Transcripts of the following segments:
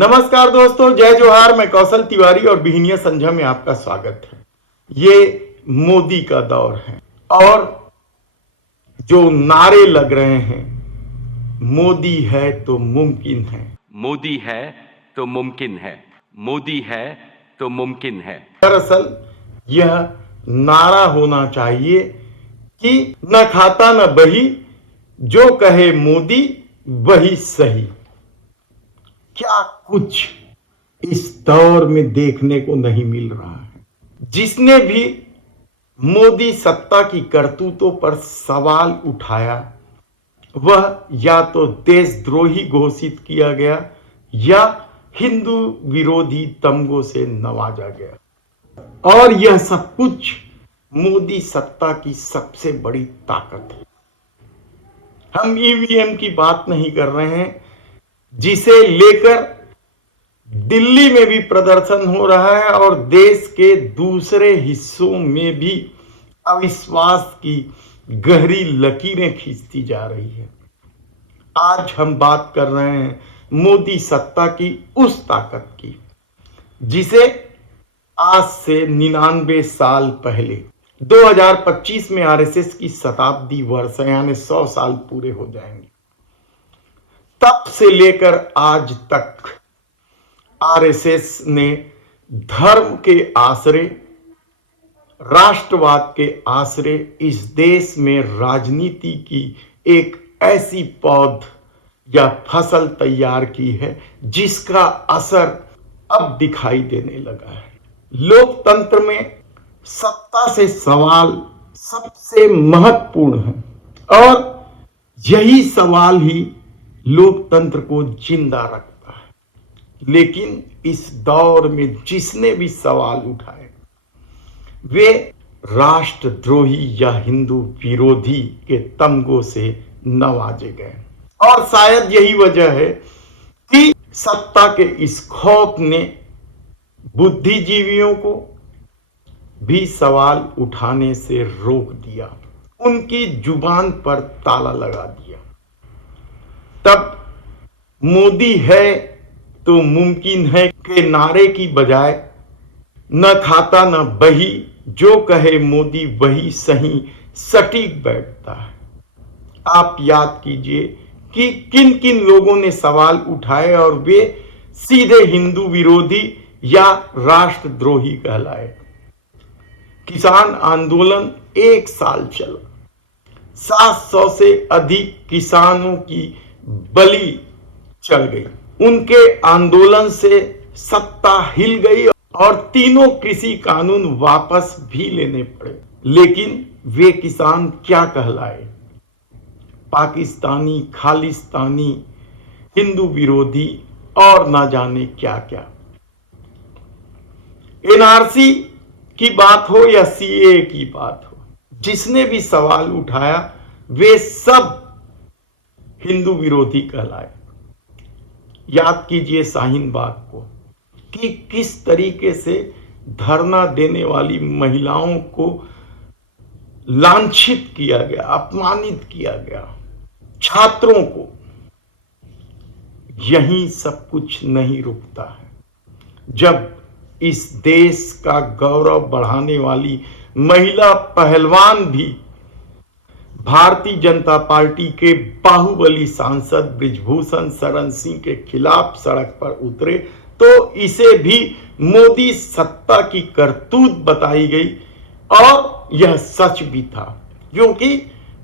नमस्कार दोस्तों, जय जोहार। मैं कौशल तिवारी और बिहनिया संझा में आपका स्वागत है। ये मोदी का दौर है और जो नारे लग रहे हैं, मोदी है तो मुमकिन है, मोदी है तो मुमकिन है, मोदी है तो मुमकिन है। दरअसल यह नारा होना चाहिए कि न खाता न बही, जो कहे मोदी वही सही। क्या कुछ इस दौर में देखने को नहीं मिल रहा है। जिसने भी मोदी सत्ता की करतूतों पर सवाल उठाया वह या तो देशद्रोही घोषित किया गया या हिंदू विरोधी तमगों से नवाजा गया। और यह सब कुछ मोदी सत्ता की सबसे बड़ी ताकत है। हम ईवीएम की बात नहीं कर रहे हैं, जिसे लेकर दिल्ली में भी प्रदर्शन हो रहा है और देश के दूसरे हिस्सों में भी अविश्वास की गहरी लकीरें खींचती जा रही है। आज हम बात कर रहे हैं मोदी सत्ता की उस ताकत की जिसे आज से 99 साल पहले 2025 में आरएसएस की शताब्दी वर्ष यानी 100 साल पूरे हो जाएंगे। तब से लेकर आज तक आरएसएस ने धर्म के आश्रय, राष्ट्रवाद के आश्रय इस देश में राजनीति की एक ऐसी पौध या फसल तैयार की है जिसका असर अब दिखाई देने लगा है। लोकतंत्र में सत्ता से सवाल सबसे महत्वपूर्ण है और यही सवाल ही लोकतंत्र को जिंदा रखता है। लेकिन इस दौर में जिसने भी सवाल उठाए वे राष्ट्रद्रोही या हिंदू विरोधी के तमगों से नवाजे गए और शायद यही वजह है कि सत्ता के इस खौफ ने बुद्धिजीवियों को भी सवाल उठाने से रोक दिया, उनकी जुबान पर ताला लगा दिया। तब मोदी है तो मुमकिन है के नारे की बजाय न खाता न बही, जो कहे मोदी वही सही सटीक बैठता है। आप याद कीजिए कि किन किन लोगों ने सवाल उठाए और वे सीधे हिंदू विरोधी या राष्ट्रद्रोही कहलाए। किसान आंदोलन 1 साल चला, 700 से अधिक किसानों की बलि चढ़ गई। उनके आंदोलन से सत्ता हिल गई और तीनों कृषि कानून वापस भी लेने पड़े। लेकिन वे किसान क्या कहलाए? पाकिस्तानी, खालिस्तानी, हिंदू विरोधी और ना जाने क्या क्या। एनआरसी की बात हो या सीए की बात हो, जिसने भी सवाल उठाया वे सब हिंदू विरोधी कहलाए। याद कीजिए शाहीन बाग को कि किस तरीके से धरना देने वाली महिलाओं को लांछित किया गया, अपमानित किया गया, छात्रों को। यहीं सब कुछ नहीं रुकता है। जब इस देश का गौरव बढ़ाने वाली महिला पहलवान भी भारतीय जनता पार्टी के बाहुबली सांसद बृजभूषण शरण सिंह के खिलाफ सड़क पर उतरे तो इसे भी मोदी सत्ता की करतूत बताई गई और यह सच भी था, क्योंकि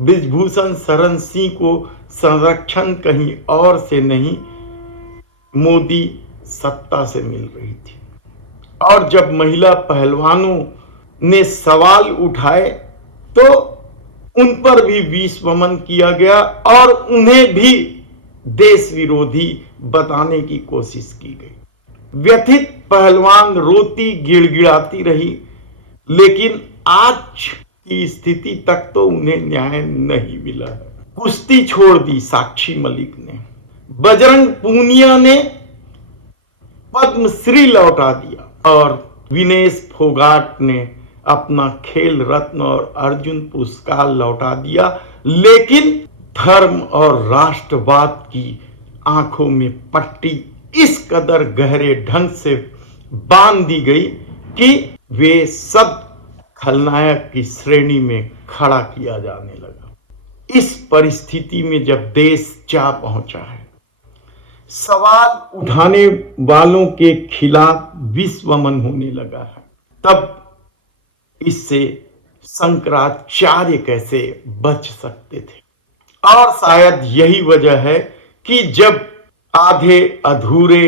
बृजभूषण शरण सिंह को संरक्षण कहीं और से नहीं मोदी सत्ता से मिल रही थी। और जब महिला पहलवानों ने सवाल उठाए तो उन पर भी विषवमन किया गया और उन्हें भी देश विरोधी बताने की कोशिश की गई। व्यथित पहलवान रोती गिड़गिड़ाती रही, लेकिन आज की स्थिति तक तो उन्हें न्याय नहीं मिला है। कुश्ती छोड़ दी साक्षी मलिक ने, बजरंग पूनिया ने पद्मश्री लौटा दिया और विनेश फोगाट ने अपना खेल रत्न और अर्जुन पुरस्कार लौटा दिया। लेकिन धर्म और राष्ट्रवाद की आंखों में पट्टी इस कदर गहरे ढंग से बांध दी गई कि वे सब खलनायक की श्रेणी में खड़ा किया जाने लगा। इस परिस्थिति में जब देश जा पहुंचा है, सवाल उठाने वालों के खिलाफ विश्वमन होने लगा है, तब इससे शंकराचार्य कैसे बच सकते थे? और शायद यही वजह है कि जब आधे अधूरे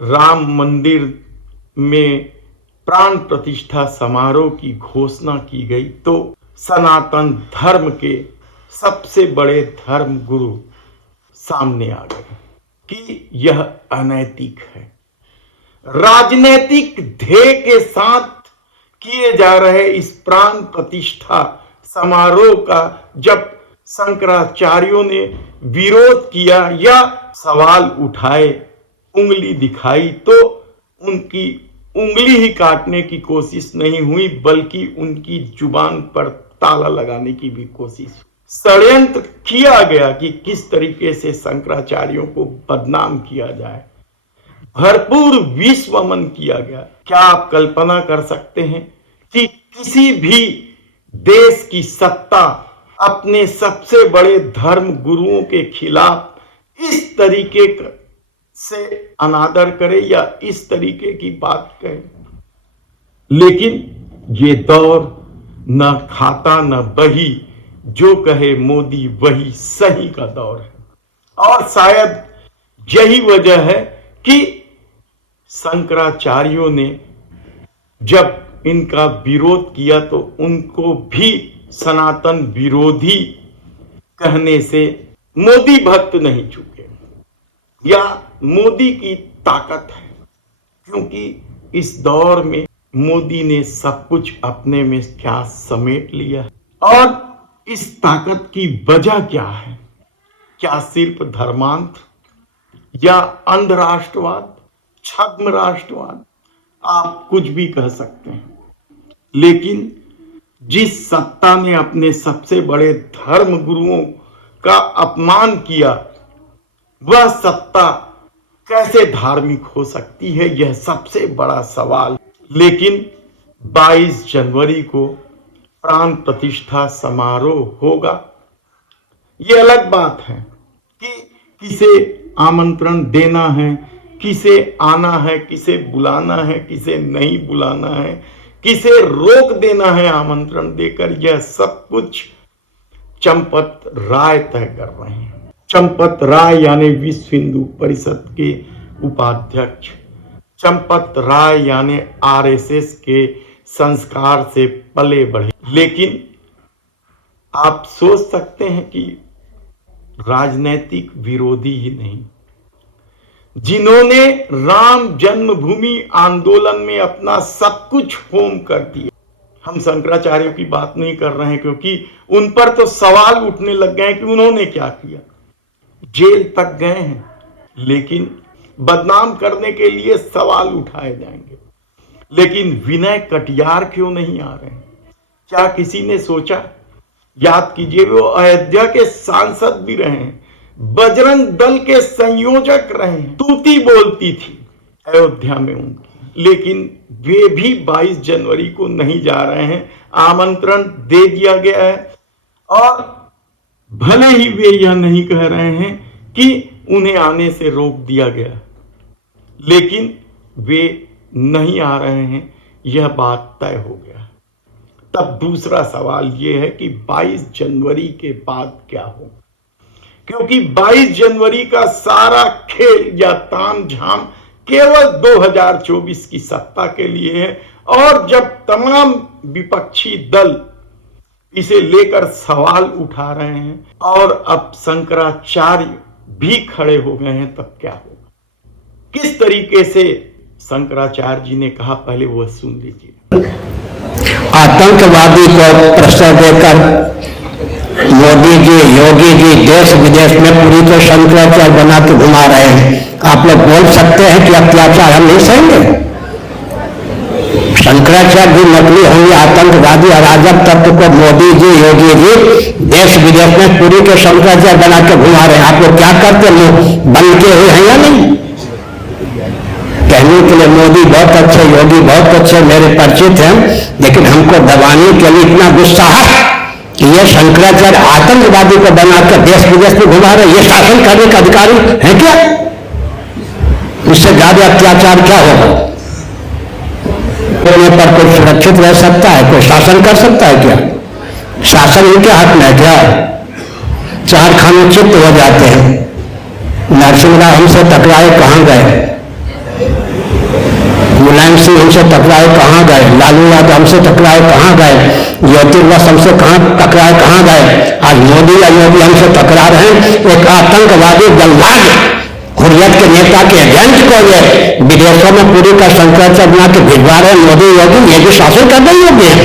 राम मंदिर में प्राण प्रतिष्ठा समारोह की घोषणा की गई तो सनातन धर्म के सबसे बड़े धर्म गुरु सामने आ गए कि यह अनैतिक है। राजनीतिक ध्येय के साथ किए जा रहे इस प्राण प्रतिष्ठा समारोह का जब शंकराचार्यों ने विरोध किया या सवाल उठाए, उंगली दिखाई, तो उनकी उंगली ही काटने की कोशिश नहीं हुई बल्कि उनकी जुबान पर ताला लगाने की भी कोशिश। षड्यंत्र किया गया कि किस तरीके से शंकराचार्यों को बदनाम किया जाए, भरपूर विश्वमन किया गया। क्या आप कल्पना कर सकते हैं कि किसी भी देश की सत्ता अपने सबसे बड़े धर्म गुरुओं के खिलाफ इस तरीके से अनादर करे या इस तरीके की बात कहे? लेकिन ये दौर न खाता न बही, जो कहे मोदी वही सही का दौर है। और शायद यही वजह है कि शंकराचार्यों ने जब इनका विरोध किया तो उनको भी सनातन विरोधी कहने से मोदी भक्त नहीं चुके, या मोदी की ताकत है, क्योंकि इस दौर में मोदी ने सब कुछ अपने में क्या समेट लिया है। और इस ताकत की वजह क्या है? क्या सिर्फ धर्मांतर या अंध राष्ट्रवाद, छद्म राष्ट्रवाद? आप कुछ भी कह सकते हैं, लेकिन जिस सत्ता ने अपने सबसे बड़े धर्म गुरुओं का अपमान किया, वह सत्ता कैसे धार्मिक हो सकती है? यह सबसे बड़ा सवाल। लेकिन 22 जनवरी को प्राण प्रतिष्ठा समारोह होगा, यह अलग बात है कि किसे आमंत्रण देना है, किसे आना है, किसे बुलाना है, किसे नहीं बुलाना है, किसे रोक देना है आमंत्रण देकर। यह सब कुछ चंपत राय तय कर रहे हैं। चंपत राय यानी विश्व हिंदू परिषद के उपाध्यक्ष, चंपत राय यानी आरएसएस के संस्कार से पले बढ़े। लेकिन आप सोच सकते हैं कि राजनैतिक विरोधी ही नहीं, जिन्होंने राम जन्मभूमि आंदोलन में अपना सब कुछ होम कर दिया। हम शंकराचार्य की बात नहीं कर रहे हैं, क्योंकि उन पर तो सवाल उठने लग गए हैं कि उन्होंने क्या किया, जेल तक गए हैं, लेकिन बदनाम करने के लिए सवाल उठाए जाएंगे। लेकिन विनय कटियार क्यों नहीं आ रहे हैं? क्या किसी ने सोचा? याद कीजिए, वो अयोध्या के सांसद भी रहे हैं, बजरंग दल के संयोजक रहे हैं, तूती बोलती थी अयोध्या में उनकी, लेकिन वे भी 22 जनवरी को नहीं जा रहे हैं। आमंत्रण दे दिया गया है और भले ही वे यह नहीं कह रहे हैं कि उन्हें आने से रोक दिया गया, लेकिन वे नहीं आ रहे हैं, यह बात तय हो गया। तब दूसरा सवाल यह है कि 22 जनवरी के बाद क्या हो, क्योंकि 22 जनवरी का सारा खेल या तामझाम केवल 2024 की सत्ता के लिए है। और जब तमाम विपक्षी दल इसे लेकर सवाल उठा रहे हैं और अब शंकराचार्य भी खड़े हो गए हैं, तब क्या होगा? किस तरीके से शंकराचार्य जी ने कहा, पहले वह सुन लीजिए। आतंकवादी को प्रश्रय देकर मोदी जी, योगी जी देश विदेश में पूरी तो शंकराचार्य बना के घुमा रहे हैं। आप लोग बोल सकते हैं कि अत्याचार हम नहीं सहेंगे? शंकराचार्य भी नकली होंगे, आतंकवादी अराजक तत्व को मोदी जी, योगी जी देश विदेश में पूरी के शंकराचार्य बना के घुमा रहे हैं। आप लोग क्या करते हैं? बन के हुए हैं या नहीं? कहने के लिए मोदी बहुत अच्छे, योगी बहुत अच्छे, मेरे परिचित हैं, लेकिन हमको दबाने के लिए इतना गुस्सा है कि ये शंकराचार्य आतंकवादी को बनाकर देश विदेश में घुमा रहे, ये शासन करने का अधिकारी है क्या? उससे ज्यादा अत्याचार क्या होगा? कोने पर कोई सुरक्षित रह सकता है? कोई शासन कर सकता है क्या? शासन इनके हाथ में है क्या? चार खाने चित्त हो जाते हैं। नरसिंहराव हमसे टकराए, कहां गए? मुलायम सिंह हमसे टकराए, कहां गए? लालू यादव हमसे टकराए, कहां गए? ज्योतिर्वस हमसे टकराए, कहां गए? आज मोदी या योगी हमसे टकरा रहे हैं। एक आतंकवादी जल्लाद हुर्रियत के नेता के एजेंट को ये विदेशों में पूरी का शंकराचार्य बना के भिजवा रहे मोदी योगी, ये भी शासन कर रहे योगी है।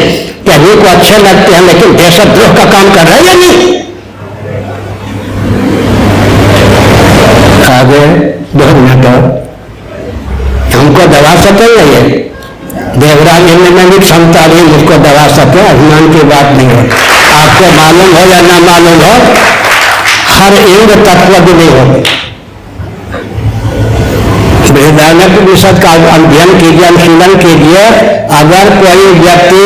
कहने को अच्छे लगते हैं लेकिन देशद्रोह का काम कर रहे हैं नहीं। आगे 2 मिनट और हमको दबा सकेंगे ये देवराज में भी क्षमता नहीं मुझको दबा सके, अभिमान की बात नहीं है। आपको मालूम हो या ना मालूम हो, हर इंद्र तत्व भी नहीं होते। बृहदारण्यक उपनिषद का अध्ययन कीजिए, अनुशीलन कीजिए। अगर कोई व्यक्ति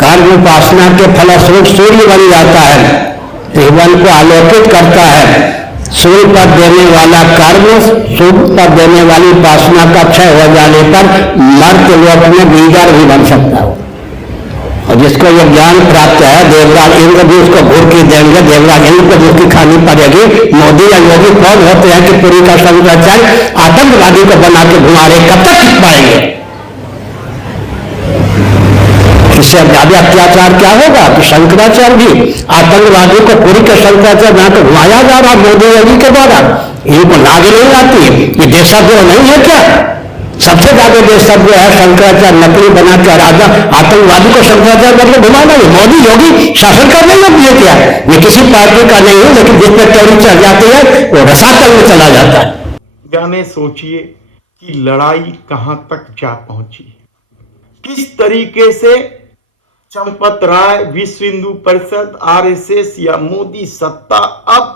कर्म उपासना के फलस्वरूप सूर्य बन जाता है, जीवन को आलोकित करता है, सूर्य पर देने वाला कर्म सूर्य पर देने वाली उपासना का क्षय हो जाने पर मर्त्य लोक में बीजार भी बन सकता हो। और जिसको यह ज्ञान प्राप्त है, देवराज इंद्र भी उसको भूखी देंगे, देवराज इंद्र को भूखी खानी पड़ेगी। मोदी या योगी कौन होते हैं कि पूरी का शंकराचार्य आतंकवादी को बना के घुमा रहे? कब तक टिक पाएंगे? इससे ज्यादा अत्याचार क्या होगा कि शंकराचार्य भी आतंकवादी को पूरी का शंकराचार्य बनाकर घुमाया जा रहा मोदी योगी के द्वारा। इनको लाज नहीं आती है? ये देशद्रोह नहीं है क्या? सबसे ज्यादा देशद्रोह है शंकराचार्य नकली बना के राजा आतंकवादी को शंकराचार्य मतलब घुमाना। मोदी योगी शासन करने लग गए क्या? ये किसी पार्टी का नहीं है, लेकिन जिस पर टोरी चढ़ जाती है वो रसातल में चला जाता है। यानी सोचिए कि लड़ाई कहां तक जा पहुंची, किस तरीके से चंपत राय, विश्व हिंदू परिषद, आरएसएस या मोदी सत्ता अब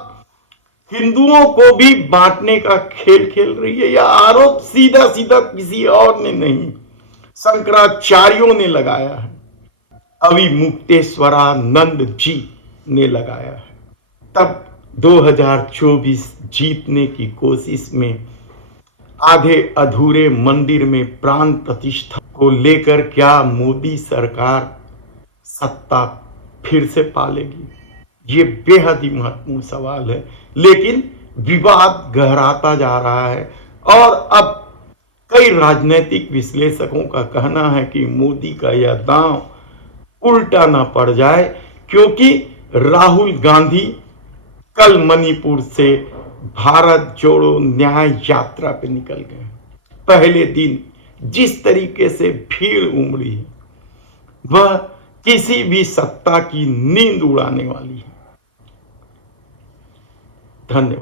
हिंदुओं को भी बांटने का खेल खेल रही है। यह आरोप सीधा सीधा किसी और ने नहीं, शंकराचार्यों ने लगाया है, अविमुक्तेश्वरानंद जी ने लगाया है। तब 2024 जीतने की कोशिश में आधे अधूरे मंदिर में प्राण प्रतिष्ठा को लेकर क्या मोदी सरकार सत्ता फिर से पालेगी? ये बेहद ही महत्वपूर्ण सवाल है, लेकिन विवाद गहराता जा रहा है और अब कई राजनीतिक विश्लेषकों का कहना है कि मोदी का यह दांव उल्टा ना पड़ जाए, क्योंकि राहुल गांधी कल मणिपुर से भारत जोड़ो न्याय यात्रा पे निकल गए। पहले दिन जिस तरीके से भीड़ उमड़ी है वह किसी भी सत्ता की नींद उड़ाने वाली है। धन्यवाद।